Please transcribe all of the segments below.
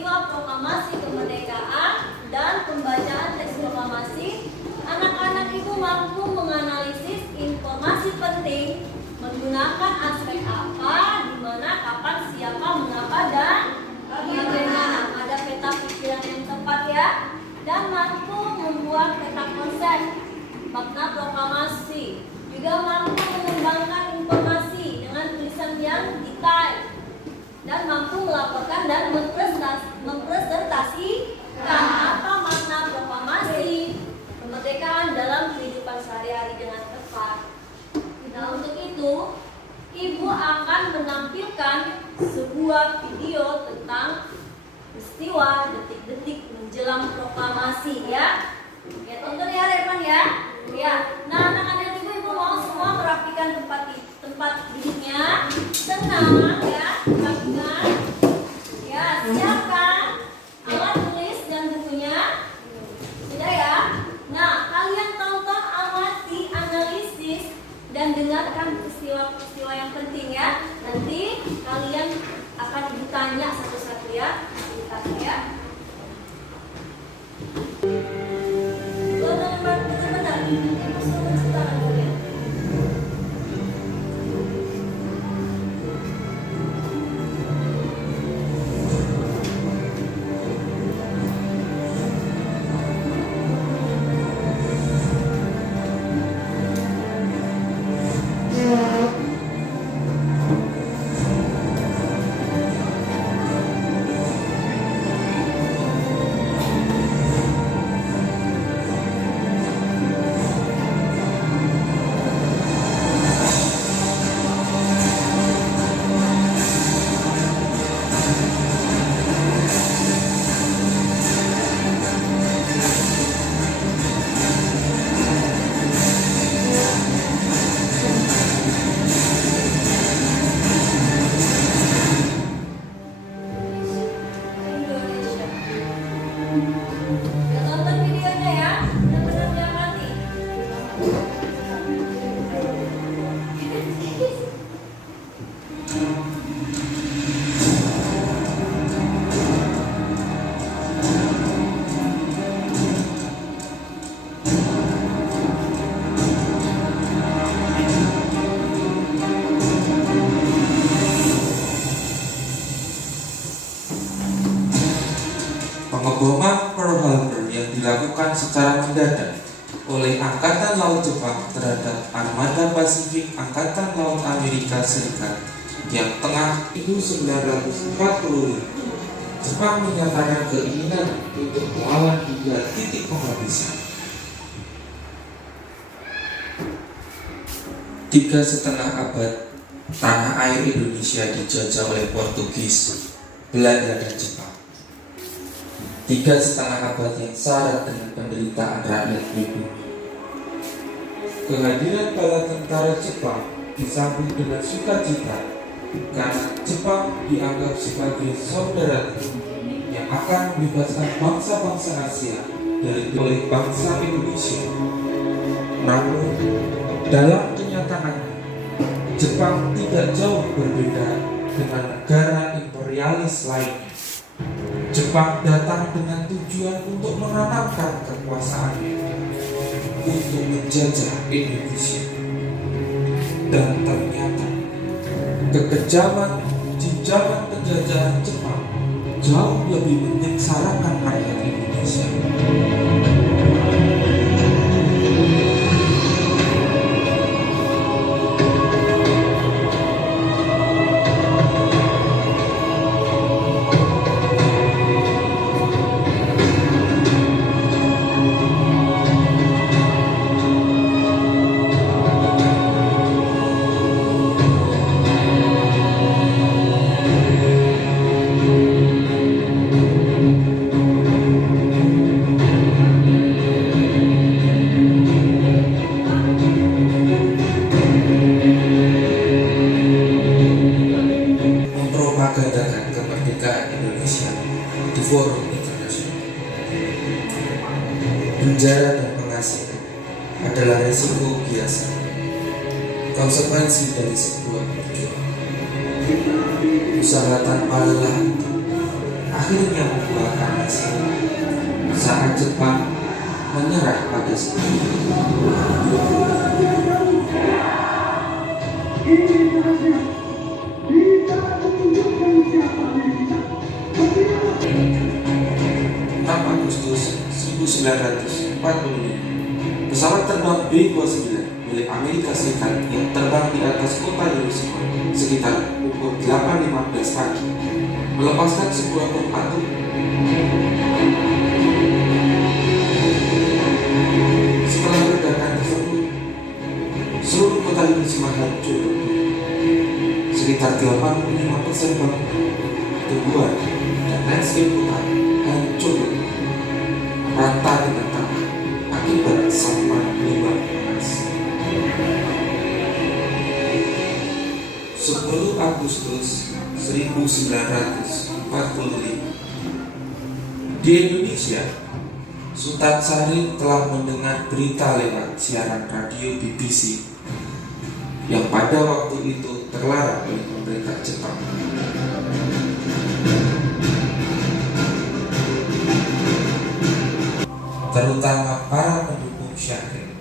peristiwa proklamasi kemerdekaan dan pembacaan teks proklamasi, anak-anak ibu mampu menganalisis informasi penting menggunakan aspek apa, di mana, kapan, siapa, mengapa, dan bagaimana. Ada peta pikiran yang tepat ya, dan mampu membuat peta konsep makna proklamasi. Juga mampu mengembangkan informasi dengan tulisan yang detail, dan mampu melaporkan dan mempresentasikan apa makna proklamasi kemerdekaan dalam kehidupan sehari-hari dengan tepat. Nah, untuk itu, ibu akan menampilkan sebuah video tentang peristiwa detik-detik menjelang proklamasi ya. Ya, tonton ya Revan ya. Ya. Nah, anak-anak ibu mau semua merapikan tempat duduknya. Tenang ya, rapikan. Ya, siapkan alat tulis dan bukunya. Sudah ya. Nah, kalian tonton, amati, analisis, dan dengarkan peristiwa-peristiwa yang penting ya. Nanti kalian akan ditanya satu-satu ya. Ya. Pengeboman Pearl Harbor yang dilakukan secara mendadak oleh Angkatan Laut Jepang terhadap armada Pasifik Angkatan Laut Amerika Serikat yang tengah 1945. Jepang menyatakan keinginan untuk melawan hingga titik penghabisan. 3,5 abad tanah air Indonesia dijajah oleh Portugis, Belanda, dan Jepang. 3,5 abad yang syarat dengan penderitaan rakyat pribumi. Kehadiran bala tentara Jepang disambut dengan sukacita karena Jepang dianggap sebagai saudara yang akan membebaskan bangsa-bangsa Asia dari oleh bangsa Indonesia. Namun dalam kenyataannya, Jepang tidak jauh berbeda dengan negara imperialis lainnya. Jepang datang dengan tujuan untuk menanamkan kekuasaannya untuk menjajah Indonesia. Dan ternyata kekejaman di zaman penjajahan Jepang jauh lebih menyengsarakan rakyat Indonesia. Forum internasional. Penjara dan pengasingan adalah resiko biasa, konsekuensi dari sebuah perjuangan. Usaha tanpa lelah akhirnya membuahkan hasil saat Jepang menyerah pada sekutu. Agustus 1945, pesawat terbang B-29 milik Amerika Serikat yang terbang di atas kota Hiroshima sekitar pukul 8.15 pagi melepaskan sebuah bom atom. Setelah ledakan tersebut, seluruh kota Hiroshima hancur. Sekitar 85% bangunan, tumbuhan, dan landscape kota hancur rata dengan tanah akibat sampah limbah panas. 10 Agustus 1945, di Indonesia, Sultan Syahrir telah mendengar berita lewat siaran radio BBC yang pada waktu itu terlarang oleh pemerintah Jepang. Terutama para pendukung Syahrir.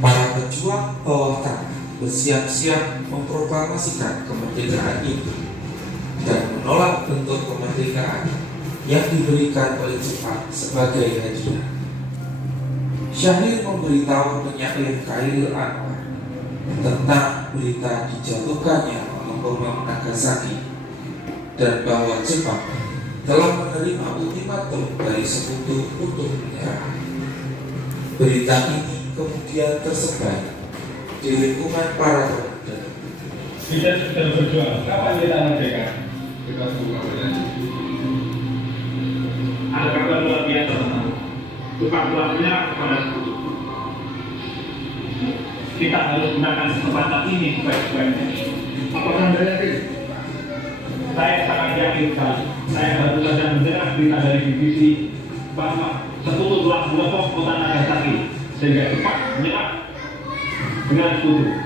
Para pejuang bawah tanah bersiap-siap memproklamasikan kemerdekaan itu dan menolak bentuk kemerdekaan yang diberikan oleh Jepang sebagai hadiah. Syahrir memberitahu penyair Khairil Anwar tentang berita dijatuhkannya bom Nagasaki dan bahwa Jepang telah menerima ultimatum dari sekutu untuk menyerah. Berita ini kemudian tersebar di lingkungan para komandan. Kita sudah berjuang. Kapan kita merdeka? Kita sudah berjuang. Ada kabar luar biasa tentang Jepang telah menyerah kepada sekutu. Kita harus gunakan kesempatan ini sebaik-baiknya. Apakah Anda yakin? Saya sangat yakin sekali. Saya baru saja mendengar berita dari BBC bahwa sekutu telah melepok kota Nagasaki sehingga Jepang menyerah dengan sekutu.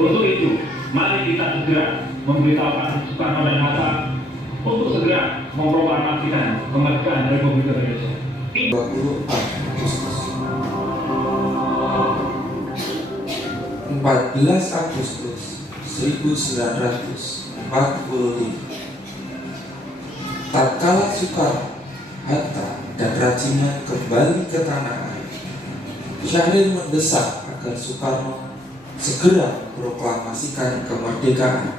Untuk itu, mari kita segera memberitahukan Soekarno dan Hatta untuk segera memproklamasikan kemerdekaan Republik Indonesia. 24 Agustus 14 Agustus 1945, tatkala Soekarno, Hatta, dan Rajiman kembali ke tanah air, Syahrir mendesak agar Soekarno segera memproklamasikan kemerdekaan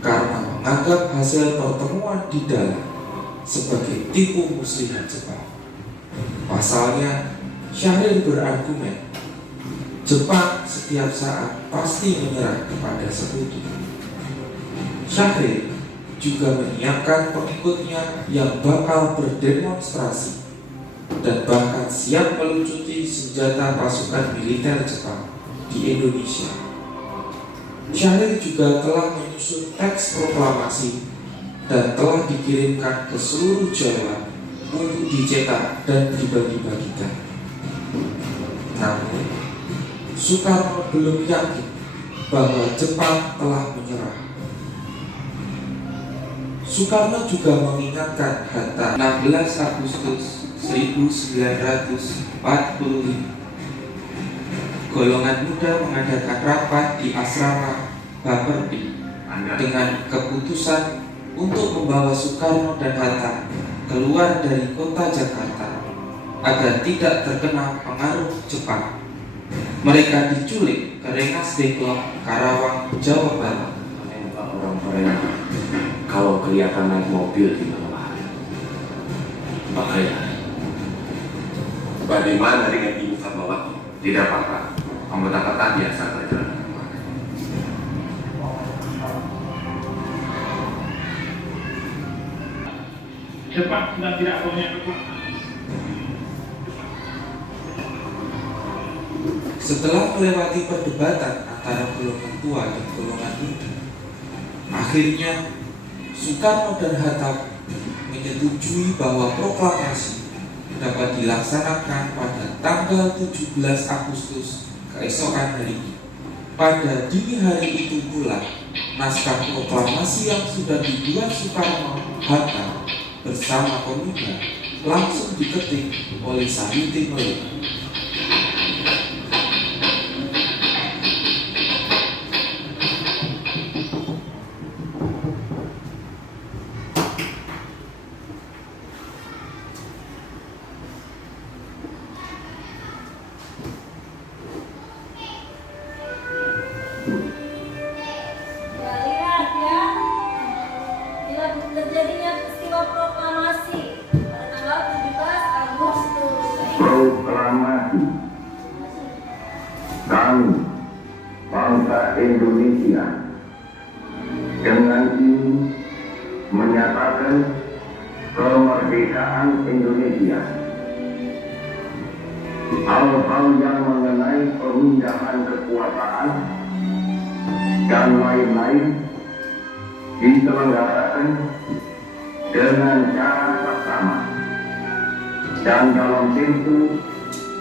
karena menganggap hasil pertemuan di Dalat sebagai tipu muslihat Jepang. Pasalnya, Syahrir berargumen Jepang setiap saat pasti menyerah kepada sekutu. Syahrir juga menyiapkan pengikutnya yang bakal berdemonstrasi dan bahkan siap melucuti senjata pasukan militer Jepang di Indonesia. Syahrir juga telah menyusun teks proklamasi dan telah dikirimkan ke seluruh Jawa untuk dicetak dan dibagi-bagikan. Namun, Soekarno belum yakin bahwa Jepang telah menyerah. Soekarno juga mengingatkan Hatta 16 Agustus 1945, golongan muda mengadakan rapat di asrama Baperdi dengan keputusan untuk membawa Soekarno dan Hatta keluar dari kota Jakarta agar tidak terkena pengaruh Jepang. Mereka diculik ke Rengas Dengklok, Karawang, Jawa Barat. Orang Korea kalau kelihatan naik mobil di mana bahaya. Bagaimana dengan Ibu Fatmawati? Tidak apa-apa, anggota kata biasa berjalan. Jepang sudah tidak punya kekuatan. Setelah melewati perdebatan antara golongan tua dan golongan muda, akhirnya Soekarno dan Hatta menyetujui bahwa proklamasi dapat dilaksanakan pada tanggal 17 Agustus keesokan harinya Pada dini hari itu pula, naskah proklamasi yang sudah dibuat Soekarno-Hatta bersama Komika langsung diketik oleh Sayuti Noyo. Terjadinya peristiwa proklamasi pada tanggal 17 Agustus. Proklamasi kami bangsa Indonesia dengan ini menyatakan kemerdekaan Indonesia. Hal-hal yang mengenai pemindahan kekuasaan dan lain-lain diselenggarakan dengan cara bersama dan dalam tempo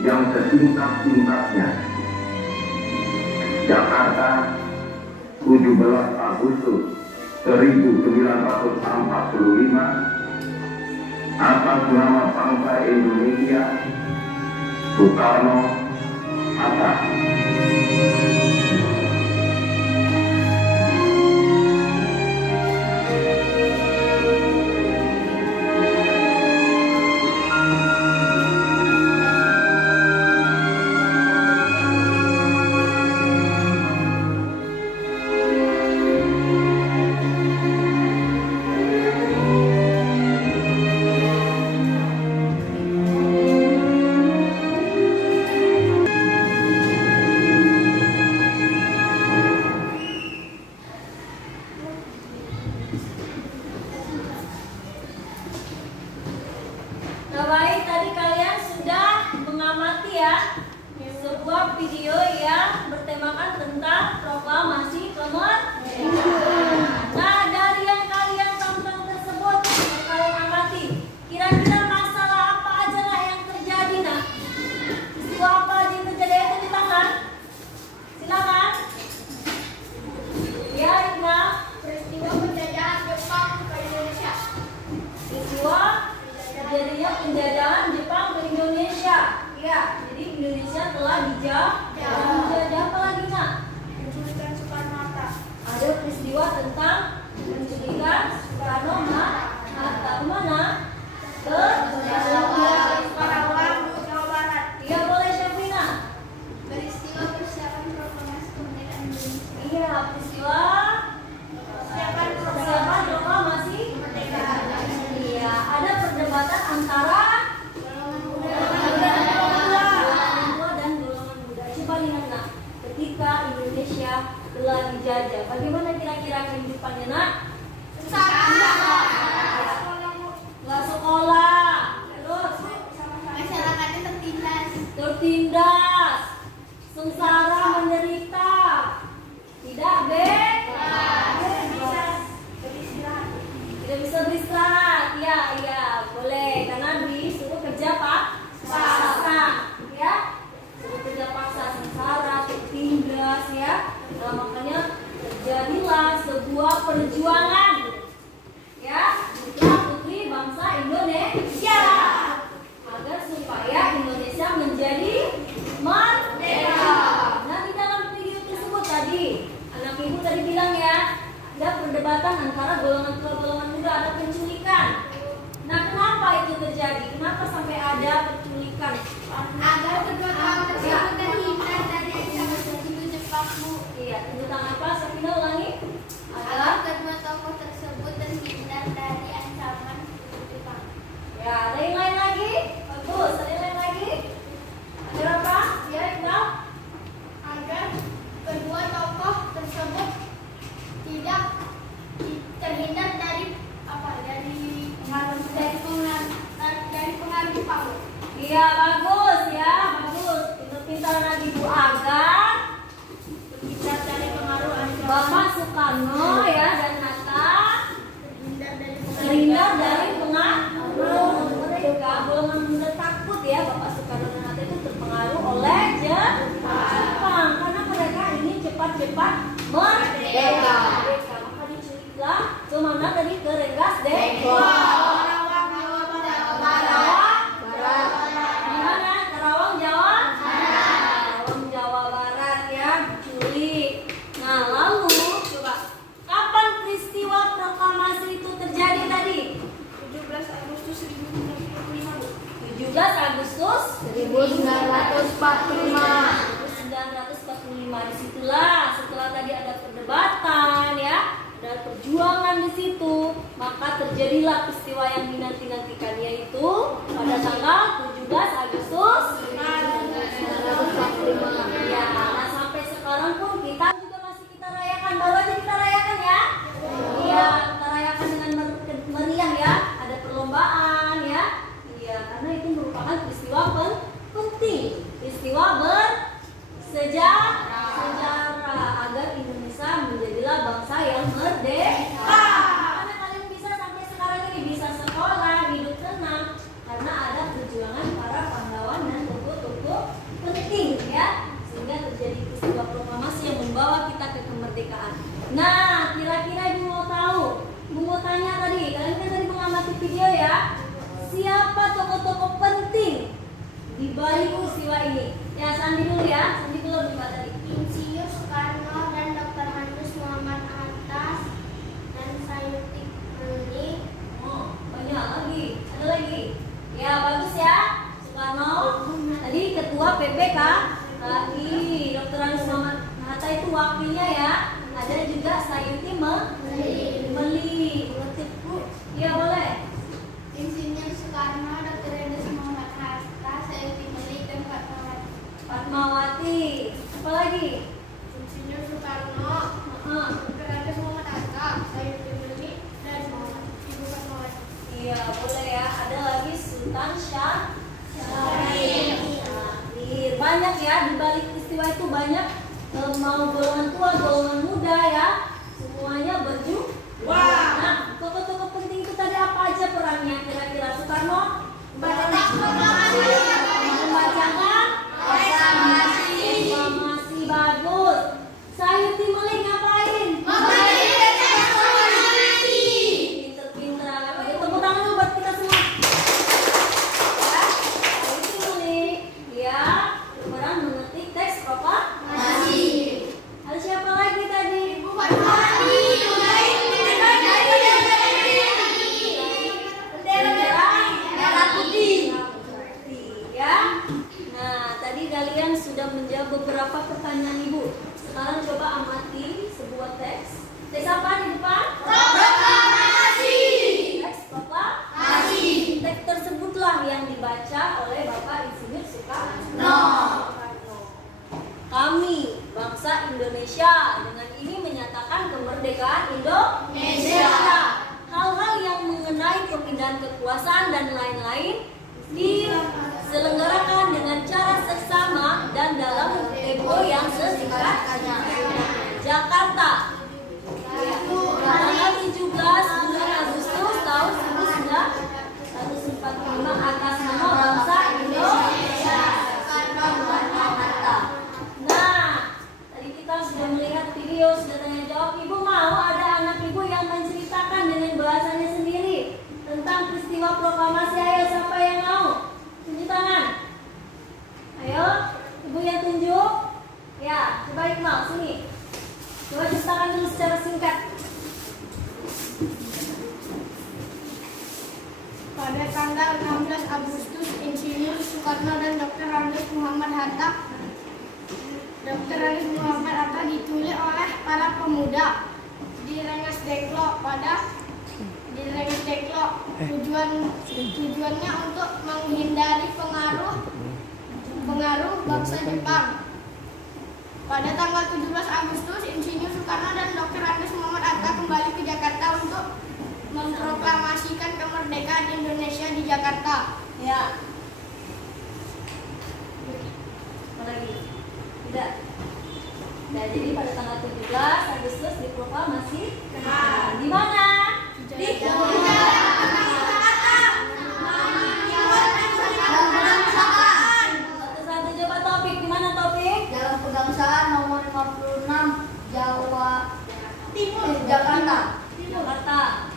yang sesingkat-singkatnya. Jakarta, 17 Agustus 1945, atas nama bangsa Indonesia, Soekarno-Hatta. Nah, baik, tadi kalian sudah mengamati ya sebuah video yang bertemakan tentang proklamasi kemerdekaan. Nah, dari yang kalian tonton tersebut, yang kalian amati, kira-kira masalah apa aja lah yang terjadi, nah? Peristiwa apa aja yang terjadi itu di tangan? Silakan. Ya, Iqbal. Peristiwa penjajahan Jepang ke Indonesia. Peristiwa terjadinya penjajahan Jepang ke Indonesia. Ya, jadi Indonesia telah dijajah apa lagi, nak? Penculikan Soekarno-Hatta. Ada peristiwa tentang penculikan Soekarno-Hatta. Kemana? Ke Karawang, Jawa Barat. Iya, boleh, Syafrina. Peristiwa persiapan proklamasi kemerdekaan Indonesia. Iya, peristiwa Persiapan persiapan proklamasi kemerdekaan. Iya, ada perdebatan antara golongan tua dan golongan muda. Coba lihat, nak, ketika Indonesia telah dijajah, bagaimana kira-kira kehidupannya, nak? Nggak sekolah, terus Masyarakatnya tertindas, sengsara, menderita, tidak tidak bisa beristirahat. Ya, boleh, karena disuruh kerja paksa, ya, suruh kerja paksa, sengsara, tertindas, ya. Nah, makanya terjadilah sebuah perjuangan, ya, putra-putri bangsa Indonesia, agar supaya Indonesia menjadi merdeka. Nah, di dalam video tersebut tadi, anak ibu tadi bilang ya, ada perdebatan antara golongan tua golongan muda, ada penculikan. Nah, kenapa itu terjadi? Kenapa sampai ada penculikan? agar kedua tokoh tersebut terhindar dari ancaman penjuru Jepang, Bu. Iya, tentang apa? Safina ulangi. Agar kedua tokoh tersebut terhindar dari ancaman penjuru Jepang. Ya, ada yang lain lagi? Bagus, ada yang lain lagi? Ada apa? Ya, Iqbal? Agar kedua tokoh tersebut tidak terhindar dari pengaruh Jepang. Iya, bagus ya, bagus. Pintar-pintar lagi, Bu, agar Terhindar dari pengaruh Bapak Soekarno ya dan Hatta terhindar terhindar dari dari pengaruh mereka. Golongan muda takut ya, Bapak Soekarno dan Hatta itu terpengaruh oleh Jepang karena mereka ingin cepat 1945. Disitulah setelah tadi ada perdebatan ya, ada perjuangan di situ, maka terjadilah peristiwa yang dinanti-nantikan, yaitu pada tanggal 17 Agustus 1945. Ya, nah sampai sekarang pun kita juga masih kita rayakan, baru aja kita rayakan ya. Iya, kita rayakan dengan meriah ya, ada perlombaan ya. Iya, karena itu merupakan peristiwa penting, peristiwa bersejarah agar Indonesia menjadilah bangsa yang merdeka. Karena kalian bisa sampai sekarang ini bisa sekolah, hidup tenang, karena ada perjuangan para pahlawan dan tokoh-tokoh penting ya, sehingga terjadi peristiwa proklamasi yang membawa kita ke kemerdekaan. Nah, kira-kira Ibu mau tahu, Ibu mau tanya tadi, kalian kan tadi mengamati video ya, siapa tokoh-tokoh penting di balik peristiwa ini? Ya, Sandi dulu ya, Sandi dulu nih Mbak tadi. Insinyur Soekarno dan Dr. Andes Muhammad Hatta dan Sayuti Melik. Oh, banyak lagi, ada lagi. Ya, bagus ya, Soekarno. Tadi ketua PPKI, Dr. Andes Muhammad Hatta itu wakilnya ya. Ada juga Sayuti Melik. Iya boleh. Insinyur Soekarno, Dr. Andes Muhammad Hatta, Sayuti Melik dan Fatmawati. Apa lagi? Insinyur Soekarno, Dr. Andes Muhammad Hatta, Sayuti Melik dan Ibu Fatmawati. Iya boleh ya. Ada lagi Sultan Syahrir. Banyak ya, di balik peristiwa itu banyak, mau golongan tua, golongan muda ya, semuanya berjuang. Nah, tokoh-tokoh penting itu tadi apa aja perannya kira-kira? Soekarno membacakan proklamasi, bagus. Sayuti Melik ngapain? Pinter-pinter. Tepuk tangan dulu buat kita semua. Ya, Sayuti Melik dia berperan mengetik teks proklamasi. Ada siapa lagi tadi? Ibu Fatmawati. Merah putih. Ya. Nah, tadi kalian sudah menjawab beberapa pertanyaan Ibu. Sekarang coba amati sebuah teks. Teks apa di depan? Proklamasi. Teks proklamasi. Teks tersebutlah yang dibaca oleh Bapak Insinyur Soekarno. Kami, bangsa Indonesia, dengan ini menyatakan kemerdekaan Indonesia. Hal-hal yang mengenai pemindahan kekuasaan dan lain-lain diselenggarakan dengan cara seksama dan dalam tempo yang sesingkatnya. Jakarta, tanggal 17 bulan Agustus tahun 1945 atas nama bangsa Indonesia. Nah, tadi kita sudah melihat video, sudah tanya jawab. Ibu mau ada anak ibu yang menceritakan dengan bahasanya sendiri tentang peristiwa proklamasi. Ayo, siapa yang mau? Tunjuk tangan. Ayo, ibu yang tunjuk. Ya, coba Iqmal, sini. Coba ceritakan dulu secara singkat. Pada tanggal 16 Agustus, Insinyur Soekarno dan Dr. Andes Muhammad Hatta ditulis oleh para pemuda di Rengas Dengklok tujuannya untuk menghindari pengaruh bangsa Jepang. Pada tanggal 17 Agustus, Insinyur Soekarno dan Dr. Andes Muhammad Hatta kembali ke Jakarta untuk memproklamasikan kemerdekaan Indonesia di Jakarta. Ya. Apa lagi? Tidak. Nah, jadi pada tanggal 17 Agustus diproklamasi. Nah, di mana? Di Jakarta. Satu-satu coba topik. Di mana topik? Dalam Pegangsaan nomor 56 Jawa Timur, Jakarta. Jakarta.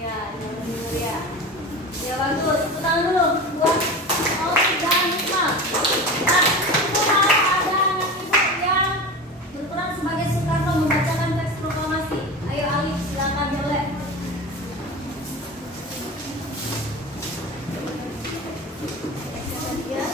Ya, Jawa Timur ya. Ya bagus. Tepuk tangan dulu buat Taufik dan Hikmah. Nah, itu mau ada anak ibu yang berperan sebagai Soekarno membacakan teks proklamasi. Ayo Alif, silakan boleh. Ya.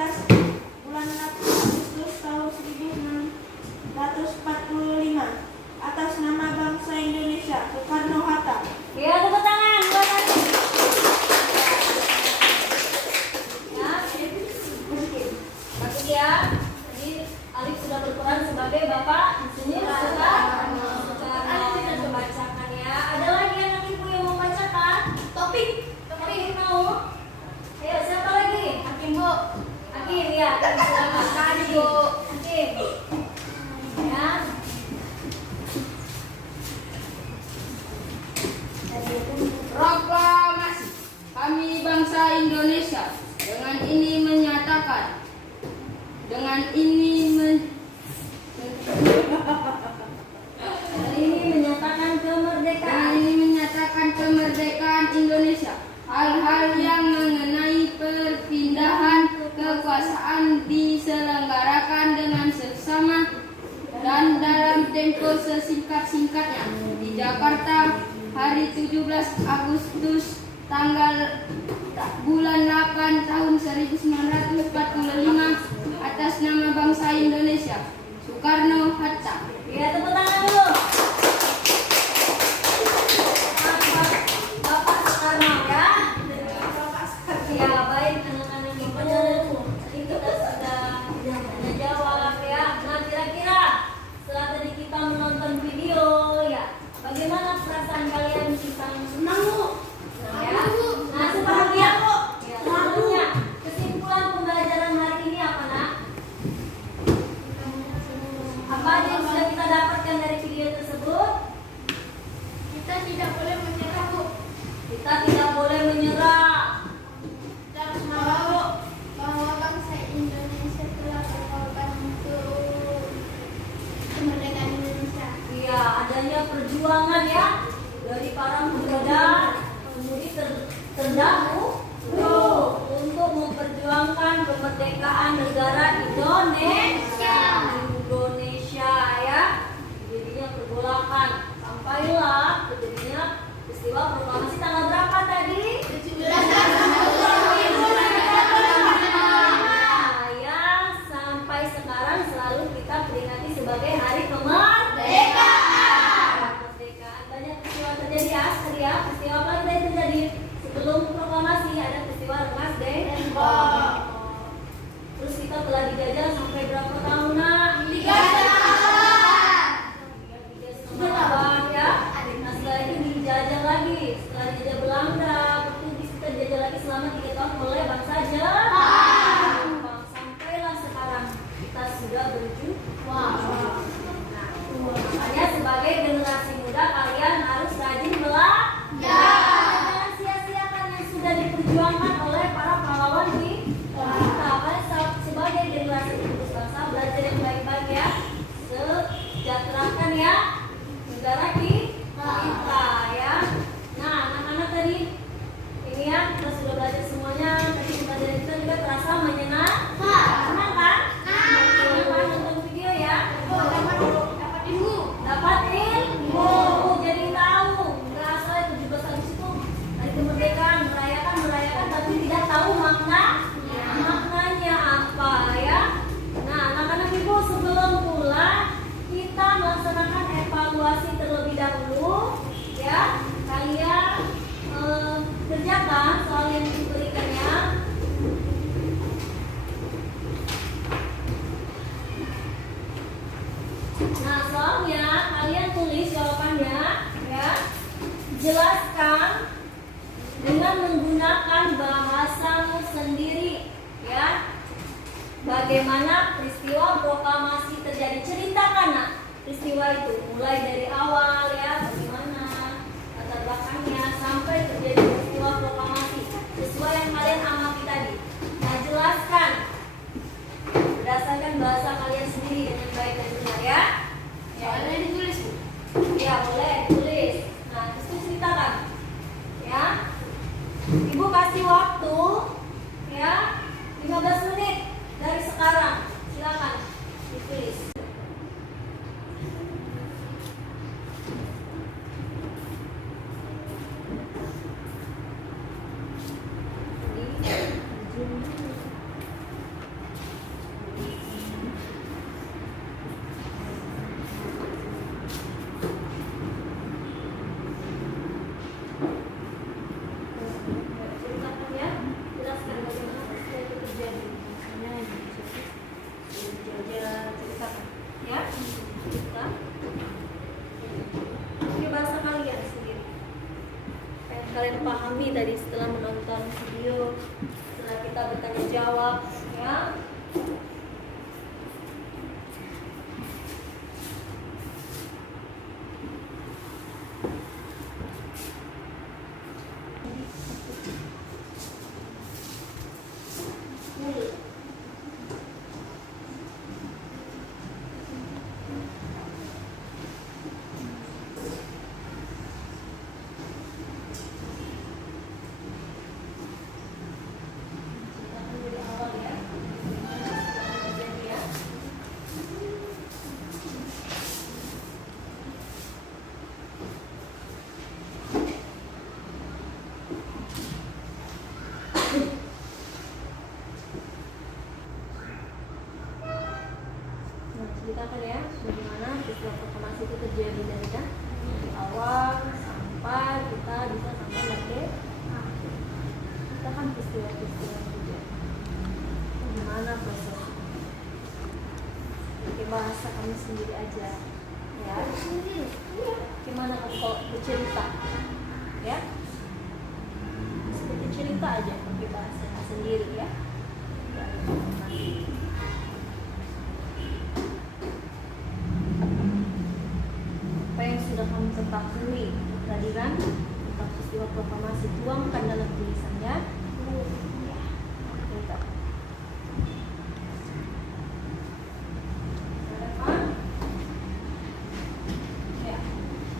bulan Agustus tahun 1945 atas nama bangsa Indonesia Soekarno-Hatta. Ya, tepuk tangan buat Alif. Ya, Pak ya. Jadi Alif sudah berperan sebagai Bapak Insinyur Soekarno. Kita membacakan ya. Ada lagi anak ibu yang mau membacakan? Topik mau? Ayo, siapa lagi? Hakim, Bu. Hakim ya. Silakan Bu. Hakim. Ya. Proklamasi kami bangsa Indonesia dengan ini menyatakan kemerdekaan Indonesia. Hal-hal yang mengenai perpindahan kekuasaan diselenggarakan dengan seksama dan dalam tempo sesingkat-singkatnya di Jakarta hari 17 Agustus bulan 8 tahun 1945 atas nama bangsa Indonesia Soekarno-Hatta. Ya, tepuk tangan dulu. Bapak Soekarno ya. Ya, baik anak-anak yang benar. Tadi kita sudah tanya jawab ya. Nah, kira-kira setelah tadi kita menonton video ya, bagaimana perasaan kalian? Senang Bu. Ya. Nah, sebahagia kok. Ya, selanjutnya kesimpulan pembelajaran hari ini apa, Nak? Apa aja yang sudah kita dapatkan dari video tersebut? Kita tidak boleh menyerah, Bu. Kita tidak boleh menyerah. Kita harus semangat bahwa bangsa Indonesia telah berkorban untuk kemerdekaan Indonesia. Iya, adanya perjuangan ya dari para pemuda pemudi terdahulu untuk memperjuangkan kemerdekaan negara Indonesia ya. Jadinya pergolakan sampailah terjadinya peristiwa proklamasi tanggal berapa tadi? 17 ya, sampai sekarang selalu kita peringati sebagai hari kemerdekaan. Banyak peristiwa terjadi ya, peristiwa apa yang terjadi sebelum proklamasi? Ada peristiwa Rengas Dengklok. Terus kita telah dijajah sampai berapa tahun, Nak? 3 tahun ya. Nah, setelah itu dijajah lagi. Setelah dijajah Belanda, Portugis, kita dijajah lagi selama 3 tahun oleh bangsa Jepang. Sampailah sekarang kita sudah berjuang. Makanya sebagai generasi muda kalian harus rajin belajar. Jangan sia-siakan yang sudah diperjuangkan oleh para pahlawan di kita. Kalian sebagai generasi penerus bangsa belajar yang baik-baik ya. Sejahterakan ya negara kita ya. Nah, anak-anak tadi ini ya kita sudah belajar semuanya. Tadi pembelajaran kita juga terasa menyenangkan. Senang kan? Senang kan nonton video ya? Dapat ilmu, jadi tahu. Nggak asal 17 Agustus itu hari kemerdekaan, merayakan, tapi tidak tahu maknanya apa ya. Nah, anak-anak ibu sebelum pulang kita melaksanakan evaluasi terlebih dahulu ya. Kalian kerjakan soal yang diberikannya. Nah, soalnya kalian tulis jawabannya ya. Jelaskan dengan menggunakan bahasamu sendiri ya. Bagaimana peristiwa proklamasi terjadi? Ceritakan Nak peristiwa itu mulai dari awal ya, bagaimana latar belakangnya sampai terjadi peristiwa proklamasi sesuai yang kalian amati tadi. Nah, jelaskan berdasarkan bahasa kalian sendiri dengan baik dan benar ya. Ya, boleh ditulis Bu? Ya, boleh ditulis. Nah, terus ceritakan ya. Ibu kasih waktu ya 15 menit dari sekarang. Silakan ditulis. kalian pahami tadi setelah menonton video, setelah kita bertanya jawab, ya. Ceritakan ya bagaimana peristiwa proklamasi itu terjadi dari awal sampai kita bisa sampai nanti. Kita kan peristiwa-peristiwa yang terjadi. Bagaimana prosesnya? Pakai bahasa kami sendiri aja, ya. Gimana kalau bercerita, ya? Seperti cerita aja pakai bahasa sendiri, ya. Apa yang sudah kamu ketahui tadi kan tentang peristiwa proklamasi, tuangkan dalam tulisannya. Ya, cerita. Ya,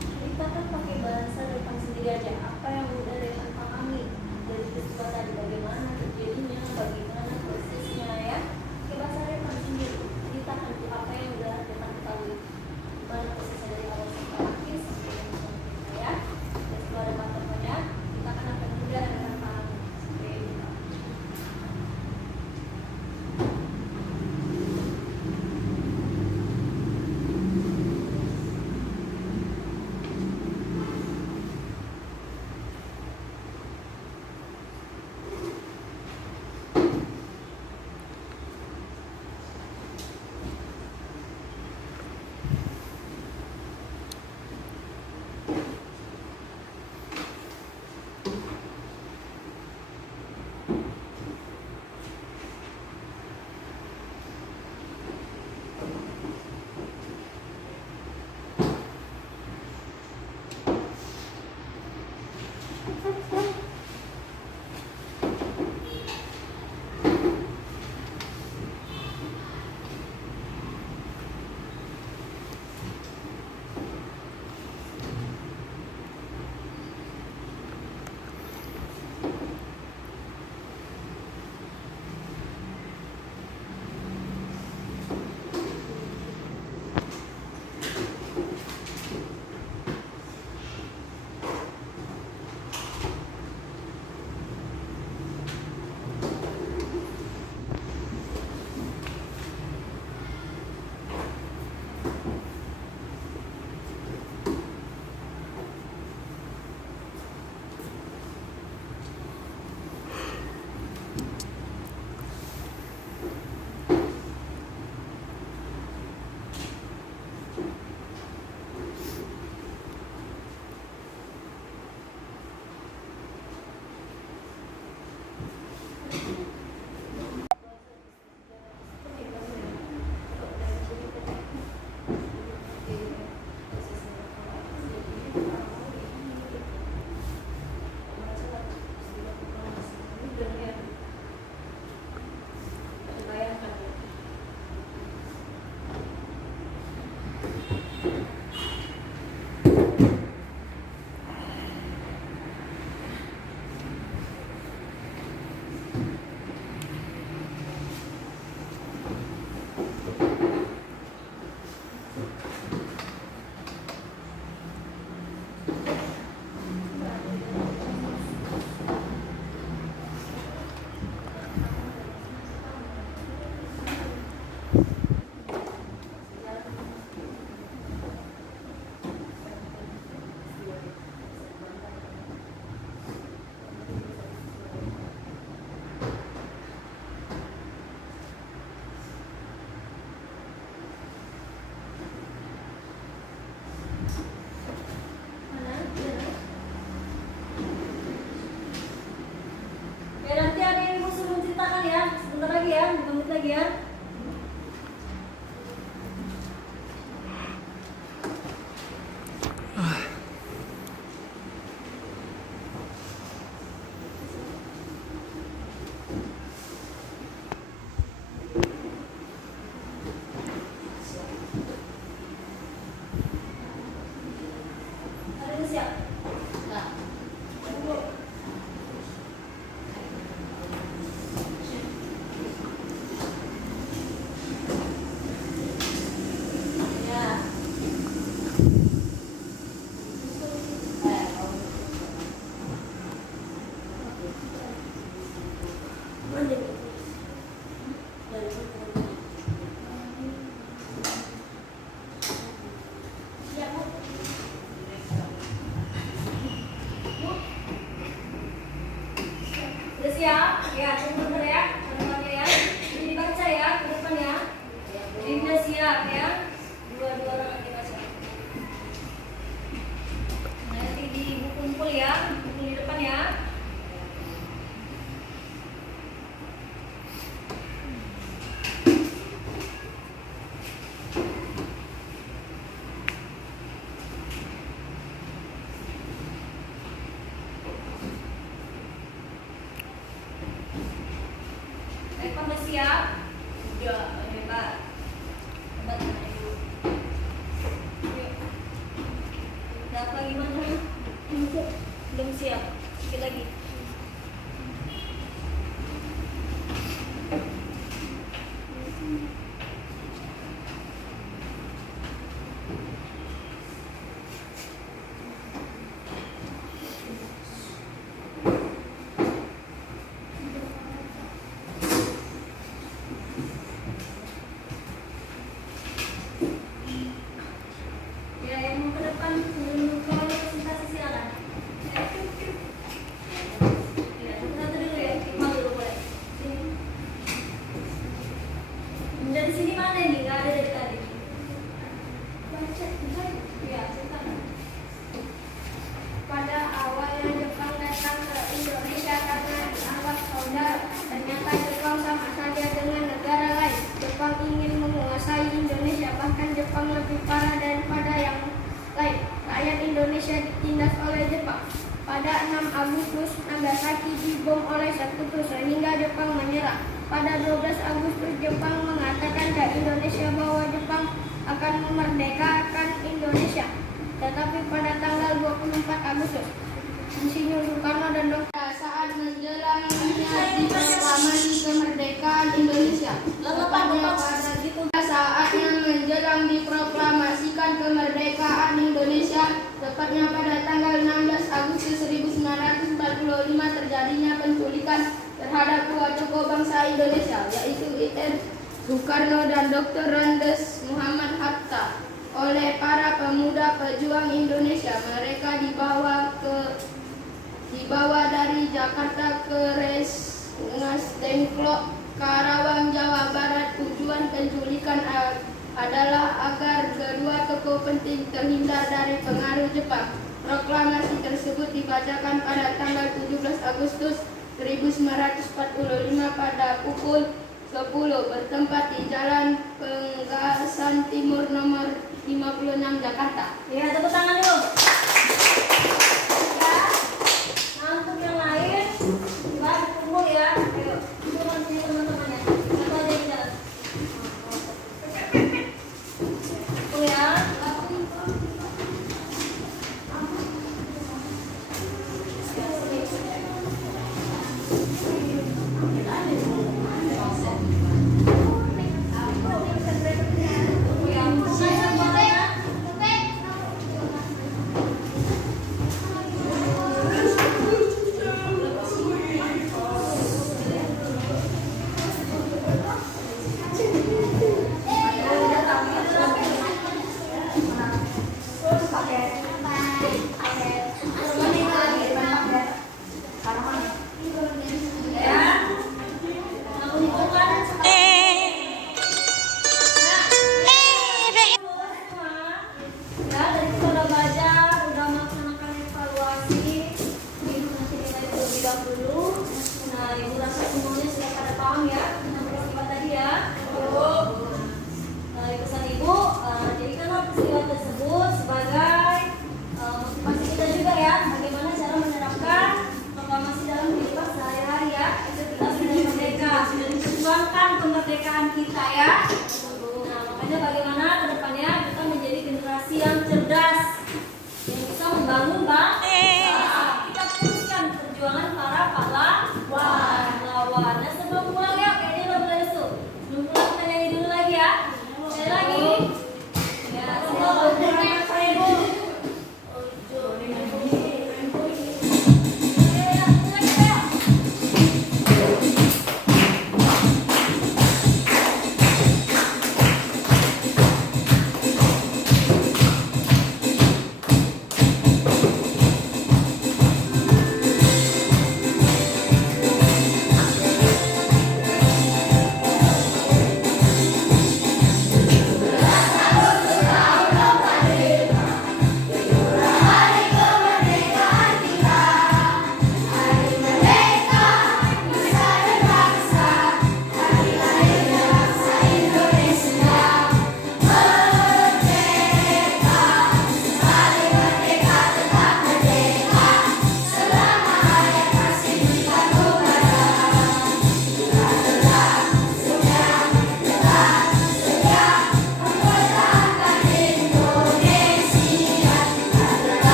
ceritakan pakai bahasa Repan sendiri aja. Apa yang udah Repan pahami dari peristiwa tadi, bagaimana terjadinya, bagaimana prosesnya, ya. Pakai bahasa Repan sendiri. Ceritakan apa yang udah Repan ketahui. Gimana prosesnya dari awal sampai akhir sampai yang selanjutnya, ya. Dan setelah ada patokannya, kita akan akan mudah dan akan paham. Oke. lagi ya. Ada siap? Ya. Udah siap? Ya, tunggu bentar ya. Teman-teman ya. Ini dibaca ya, ke depan ya. Ini udah siap ya. Dua-dua orang nanti baca. Nah, nanti di buku kumpul ya, buku di depan ya. Eko udah siap? Udah, hebat. Hebat, ayo. Yuk. Udah apa gimana? Belum siap. Sedikit lagi. Ya, yang mau ke depan sebelum kalau ada presentasi silakan. Ya, satu dulu ya, Iqbal dulu boleh. Sini. Dari sini mana nih? Nggak ada dari tadi. Baca, ya, silakan. Pada awalnya Jepang datang ke Indonesia karena dianggap saudara. Ternyata Jepang sama saja dengan negara lain. Jepang ingin menguasai Indonesia, bahkan Jepang lebih parah daripada yang lain. Rakyat Indonesia ditindas oleh Jepang. Pada 6 Agustus, Nagasaki dibom oleh sekutu sehingga Jepang menyerah. Pada 12 Agustus, Jepang mengatakan ke Indonesia bahwa Jepang akan memerdekakan Indonesia. Tetapi pada tanggal 24 Agustus, Insinyur Soekarno dan Dr. Saat menjelang proklamasi kemerdekaan Indonesia, pada saatnya menjelang diproklamasikan kemerdekaan Indonesia, tepatnya pada tanggal 16 Agustus 1945 terjadinya penculikan terhadap dua tokoh bangsa Indonesia, yaitu I.N. Soekarno dan Dr. Andes Muhammad Hatta oleh para pemuda pejuang Indonesia. Mereka dibawa dari Jakarta ke Rengas Dengklok, Karawang, Jawa Barat. Tujuan penculikan adalah agar kedua tokoh penting terhindar dari pengaruh Jepang. Proklamasi tersebut dibacakan pada tanggal 17 Agustus 1945 pada pukul 10 bertempat di Jalan Penggasan Timur nomor 56 Jakarta. Ya, tepuk tangan dulu. Ya. Nah, untuk yang lain, coba kumpul ya. Ayo, turun sini teman-teman ya. Satu aja di jalan. Kumpul ya.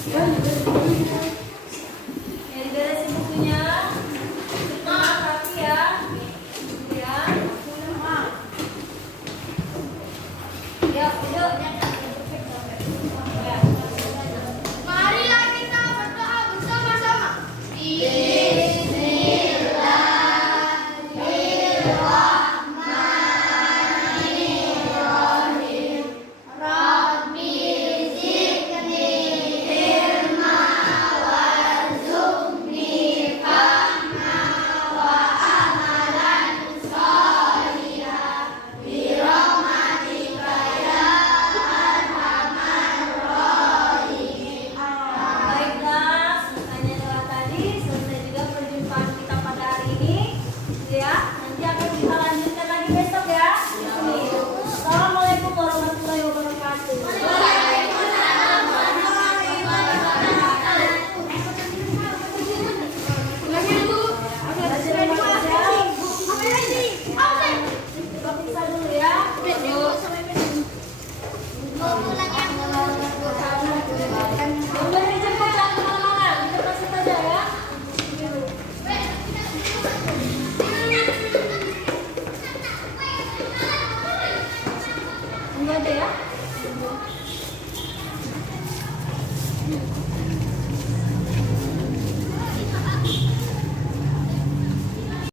Ya, diberesin bukunya. Maaf, rapi ya. Ya. Ya, yuk. Marilah kita berdoa bersama-sama. Bismillahirrahmanirrahim. Rabbi zidni ilma warzuqni fahma wa amalan sholihan birahmatika ya arhamar rahimin. Baiklah, selesainya doa tadi, selesai juga perjumpaan kita pada hari ini. Ya, nanti akan kita lanjutkan lagi besok ya. Assalamualaikum warahmatullahi wabarakatuh. Waalaikumsalam warahmatullahi wabarakatuh. Bisa dulu ya. Boleh dijemput jangan kemana-mana, di depan situ aja ya. Enggak ada ya.